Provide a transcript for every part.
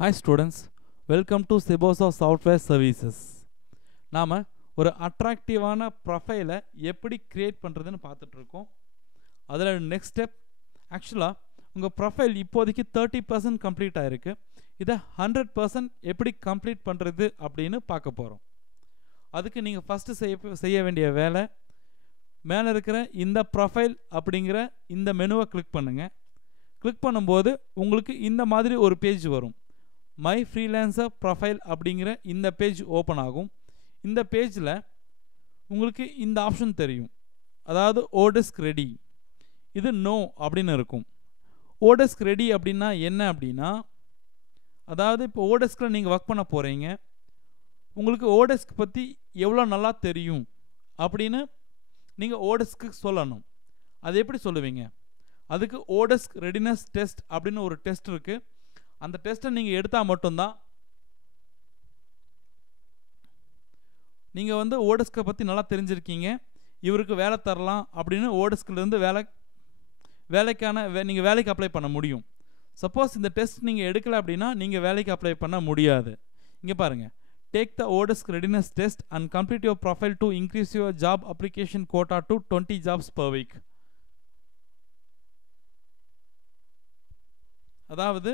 Hi students, welcome to Sebosa Software Services. நாம ஒரு அட்ராக்டிவான ப்ரொஃபைலை எப்படி கிரியேட் பண்ணுறதுன்னு பார்த்துட்டு இருக்கோம். அதில் நெக்ஸ்ட் ஸ்டெப் ஆக்சுவலாக உங்கள் ப்ரொஃபைல் இப்போதைக்கு 30% கம்ப்ளீட் ஆகிருக்கு. இதை 100% எப்படி கம்ப்ளீட் பண்ணுறது அப்படின்னு பார்க்க போகிறோம். அதுக்கு நீங்கள் ஃபஸ்ட்டு செய்ய வேண்டிய வேலை, மேலே இருக்கிற இந்த ப்ரொஃபைல் அப்படிங்கிற இந்த மெனுவை கிளிக் பண்ணுங்கள். கிளிக் பண்ணும்போது உங்களுக்கு இந்த மாதிரி ஒரு பேஜ் வரும். மை ஃப்ரீலான்சர் ப்ரொஃபைல் அப்படிங்கிற இந்த பேஜ் ஓப்பன் ஆகும். இந்த பேஜில் உங்களுக்கு இந்த ஆப்ஷன் தெரியும், அதாவது ஓடெஸ்க் ரெடி. இது நோ அப்படின்னு இருக்கும். ஓடெஸ்க் ரெடி அப்படின்னா என்ன அப்படின்னா, அதாவது இப்போ ஓடெஸ்கில் நீங்கள் ஒர்க் பண்ண போகிறீங்க, உங்களுக்கு ஓடெஸ்க் பற்றி எவ்வளோ நல்லா தெரியும் அப்படின்னு நீங்கள் ஓடெஸ்க்கு சொல்லணும். அது எப்படி சொல்லுவீங்க? அதுக்கு ஓடெஸ்க் ரெடினஸ் டெஸ்ட் அப்படின்னு ஒரு டெஸ்ட் இருக்குது. அந்த டெஸ்ட்டை நீங்கள் எடுத்தால் மட்டும்தான் நீங்கள் வந்து ஓடெஸ்கை பற்றி நல்லா தெரிஞ்சிருக்கீங்க, இவருக்கு வேலை தரலாம் அப்படின்னு ஓடெஸ்கிலேருந்து நீங்கள் வேலைக்கு அப்ளை பண்ண முடியும். சப்போஸ் இந்த டெஸ்ட் நீங்கள் எடுக்கலை அப்படின்னா நீங்கள் வேலைக்கு அப்ளை பண்ண முடியாது. இங்கே பாருங்கள், take the oDesk readiness test and complete your profile to increase your job application quota to 20 jobs per week. அதாவது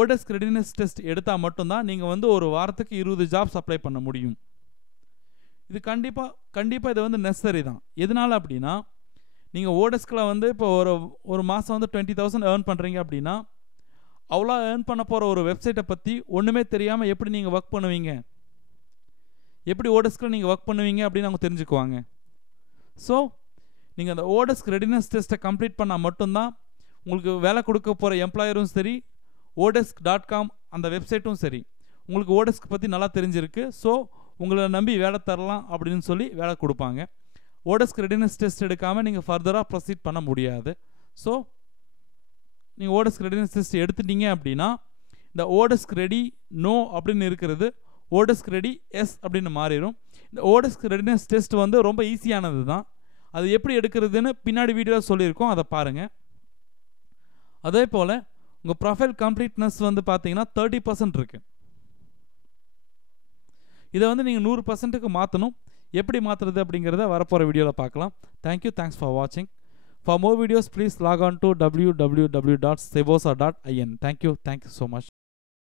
ஓடெஸ்க் ரெடினஸ் டெஸ்ட் எடுத்தால் மட்டும்தான் நீங்கள் வந்து ஒரு வாரத்துக்கு 20 ஜாப்ஸ் அப்ளை பண்ண முடியும். இது கண்டிப்பாக இது வந்து நெசசரி தான். எதனால் அப்படின்னா, நீங்கள் ஓடெஸ்கில் வந்து இப்போ ஒரு மாதம் வந்து 20,000 ஏர்ன் பண்ணுறீங்க அப்படின்னா, அவ்வளோ ஏர்ன் பண்ண போகிற ஒரு வெப்சைட்டை பற்றி ஒன்றுமே தெரியாமல் எப்படி நீங்கள் ஒர்க் பண்ணுவீங்க, எப்படி ஓடெஸ்கில் நீங்கள் ஒர்க் பண்ணுவீங்க அப்படின்னு அவங்க தெரிஞ்சுக்குவாங்க. ஸோ நீங்கள் அந்த ஓடெஸ்க் ரெடினஸ் டெஸ்ட்டை கம்ப்ளீட் பண்ணால் மட்டும்தான் உங்களுக்கு வேலை கொடுக்க போகிற எம்ப்ளாயரும் சரி, odesk.com அந்த வெப்சைட்டும் சரி, உங்களுக்கு ஓடெஸ்க் பற்றி நல்லா தெரிஞ்சிருக்கு, ஸோ உங்களை நம்பி வேலை தரலாம் அப்படின்னு சொல்லி வேலை கொடுப்பாங்க. ஓடெஸ்க் ரெடினஸ் டெஸ்ட் எடுக்காமல் நீங்கள் ஃபர்தராக ப்ரொசீட் பண்ண முடியாது. ஸோ நீங்கள் ஓடெஸ்க் ரெடினஸ் டெஸ்ட் எடுத்துட்டீங்க அப்படின்னா, இந்த ஓடெஸ்க் ரெடி நோ அப்படின்னு இருக்கிறது ஓடெஸ்க் ரெடி எஸ் அப்படின்னு மாறிடும். இந்த ஓடெஸ்க் ரெடினஸ் டெஸ்ட் வந்து ரொம்ப ஈஸியானது தான். அது எப்படி எடுக்கிறதுன்னு பின்னாடி வீடியோவில் சொல்லியிருக்கோம், அதை பாருங்கள். அதே போல் உங்கள் ப்ரொஃபைல் கம்ப்ளீட்னஸ் வந்து பார்த்தீங்கன்னா 30% இருக்குது. இதை வந்து நீங்கள் 100%க்கு மாற்றணும். எப்படி மாற்றுறது அப்படிங்கிறத வரப்போகிற வீடியோவில் பார்க்கலாம். தேங்க்யூ, தேங்க்ஸ் ஃபார் வாட்சிங். For more videos please lock on to www.sebosa.in. Thank you so much.